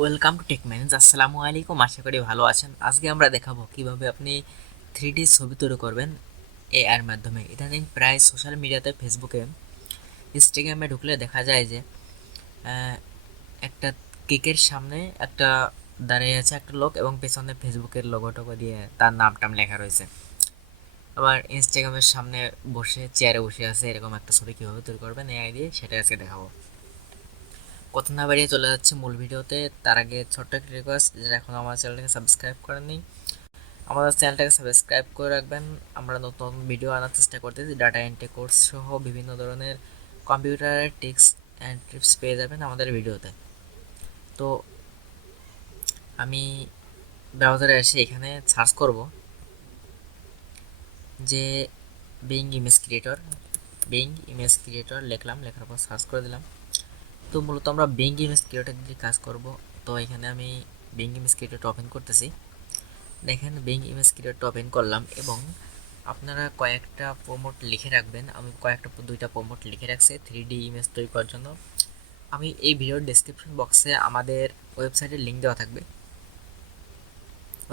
Welcome to take manage. আসসালামু আলাইকুম, আশা করি ভালো আছেন। আজকে আমরা দেখাবো কিভাবে আপনি 3D ছবি তৈরি করবেন এআর মাধ্যমে। ইদানিং প্রায় সোশ্যাল মিডিয়াতে, ফেসবুকে, ইনস্টাগ্রামে ঢুকলে দেখা যায় যে একটা কেকের সামনে একটা দাঁড়িয়ে আছে একটা লোক, এবং পেছনে ফেসবুকের লোগোটোগো দিয়ে তার নাম টাম লেখা রয়েছে। আবার ইনস্টাগ্রামের সামনে বসে চেয়ারে বসে আছে, এরকম একটা ছবি কীভাবে তৈরি করবেন এআই দিয়ে, সেটা আজকে দেখাবো। কথা না বাড়িয়ে চলে যাচ্ছে মূল ভিডিওতে। তার আগে ছোট্ট একটা রিকোয়েস্ট, যারা এখন আমার চ্যানেলটাকে সাবস্ক্রাইব করেননি, আমাদের চ্যানেলটাকে সাবস্ক্রাইব করে রাখবেন। আমরা নতুন ভিডিও আনার চেষ্টা করতেছি, ডাটা এন্ট্রি কোর্স সহ বিভিন্ন ধরনের কম্পিউটারের টিপস অ্যান্ড টিপস পেয়ে যাবেন আমাদের ভিডিওতে। তো আমি ব্রাউজারে এসে এখানে সার্চ করব যে বিং ইমেজ ক্রিয়েটর লিখলাম, লেখার পর সার্চ করে দিলাম। তো মূলত আমরা বিং ইমেজ ক্রিয়েটর দিয়ে কাজ করব। তো এখানে আমি বিং ইমেজ ক্রিয়েটরটা ওপেন করতেছি। দেখেন, বিং ইমেজ ক্রিয়েটরটা ওপেন করলাম, এবং আপনারা কয়েকটা প্রমোট লিখে রাখবেন। আমি দুইটা প্রমোট লিখে রাখছি 3D ইমেজ তৈরি করার জন্য। আমি এই ভিডিওর ডেসক্রিপশন বক্সে আমাদের ওয়েবসাইটের লিঙ্ক দেওয়া থাকবে,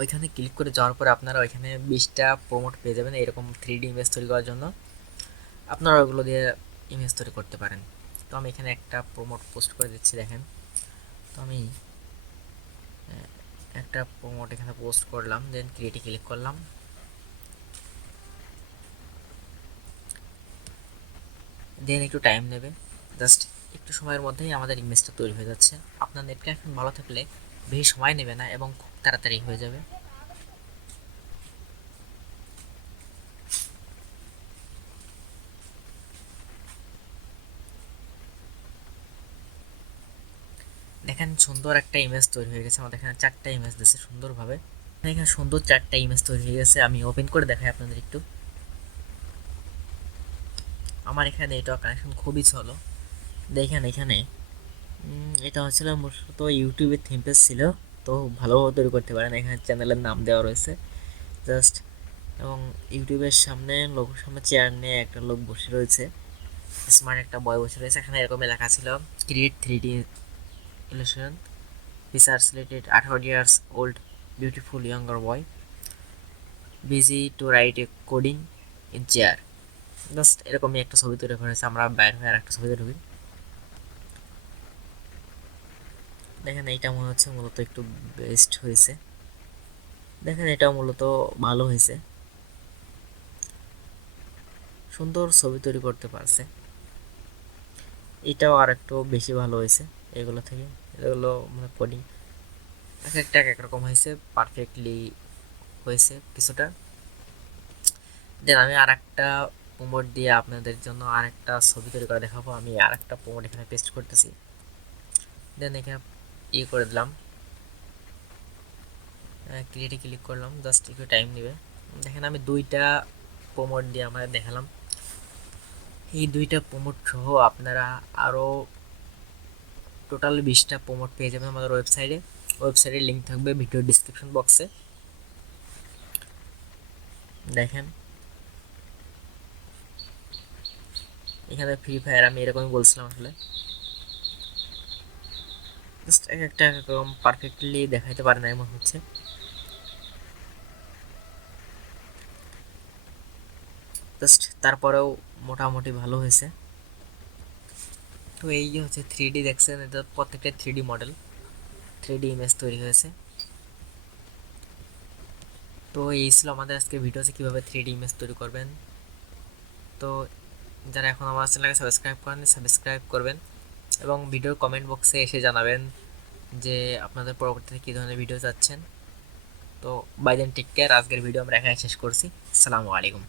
ওইখানে ক্লিক করে যাওয়ার পরে আপনারা ওইখানে 20টা প্রমোট পেয়ে যাবেন এরকম 3D ইমেজ তৈরি করার জন্য। আপনারা ওগুলো দিয়ে ইমেজ তৈরি করতে পারেন। তো আমি এখানে একটা প্রমোট পোস্ট করে দিচ্ছি, দেখেন। তো আমি একটা প্রমোট এখানে পোস্ট করলাম, দেন ক্রিয়েটে ক্লিক করলাম। দেন একটু টাইম নেবে, জাস্ট একটু সময়ের মধ্যেই আমাদের ইমেজটা তৈরি হয়ে যাচ্ছে। আপনার নেট কানেকশন ভালো থাকলে বেশি সময় নেবে না এবং খুব তাড়াতাড়ি হয়ে যাবে। দেখেন, সুন্দর একটা ইমেজ তৈরি হয়ে গেছে। আমাদের এখানে 4টা ইমেজ দিয়েছে সুন্দরভাবে। এখানে সুন্দর 4টা ইমেজ তৈরি হয়ে গেছে। আমি ওপেন করে দেখাই আপনাদের একটু। আমার এখানে নেটওয়ার্ক কানেকশন খুবই ভালো। দেখেন এখানে এটা হচ্ছিল মূলত ইউটিউবের থিম পেজ ছিল, তো ভালোভাবে তৈরি করতে পারেন। এখানে চ্যানেলের নাম দেওয়া রয়েছে জাস্ট, এবং ইউটিউবের সামনে লোকের সামনে চেয়ার নিয়ে একটা লোক বসে রয়েছে, স্মার্ট একটা বয় বসে রয়েছে। এখানে এরকম লেখা ছিল create 3D illustration feature selected 18 years old beautiful younger boy busy to write a coding in chair. Just এরকমই একটা ছবি তৈরি করেছে। আমরা বাইরে হয়ে আর একটা ছবি তৈরি করি। দেখেন, এইটা মনে হচ্ছে মূলত একটু বেস্ট হয়েছে। দেখেন, এটাও মূলত ভালো হয়েছে, সুন্দর ছবি তৈরি করতে পারছে। এটাও আর একটু বেশি ভালো হয়েছে এগুলো থেকে। এগুলো মানে কোডিং এক একটা এক রকম হয়েছে, পারফেক্টলি হয়েছে কিছুটা। দেন আমি আর একটা প্রোমোট দিয়ে আপনাদের জন্য আর একটা ছবি তৈরি করে দেখাবো। আমি আর একটা প্রোমোট এখানে পেস্ট করতেছি, দেন এখানে করে দিলাম, ক্রিয়েটে ক্লিক করলাম। জাস্ট একটু টাইম নেবে। দেখেন, আমি দুইটা প্রোমোট দিয়ে আমরা দেখালাম। এই দুইটা প্রোমোট সহ আপনারা আরও টোটাল 20টা প্রোমোট পেয়ে যাবেন আমাদের ওয়েবসাইটের লিঙ্ক থাকবে ভিডিও ডিসক্রিপশন বক্সে। দেখেন, এখানে ফ্রি ফায়ার আমি এরকমই বলছিলাম আসলে। জাস্ট এক একটা একরকম পারফেক্টলি দেখাইতে পারে না এমন হচ্ছে। জাস্ট তারপরেও মোটামুটি ভালো হয়েছে। তো এই যে হচ্ছে 3D দেখছেন, এটা প্রত্যেকটা 3D মডেল, 3D ইমেজ তৈরি হয়েছে। তো এই ছিল আমাদের আজকে ভিডিও, আছে কীভাবে 3D ইমেজ তৈরি করবেন। তো যারা এখন আমার চ্যানেলকে সাবস্ক্রাইব করেননি, সাবস্ক্রাইব করবেন, এবং ভিডিওর কমেন্ট বক্সে এসে জানাবেন যে আপনাদের পরবর্তীতে কী ধরনের ভিডিও চাচ্ছেন। তো বাই দেন, টেক কেয়ার। আজকের ভিডিও আমরা এখানে শেষ করছি। আসসালামু আলাইকুম।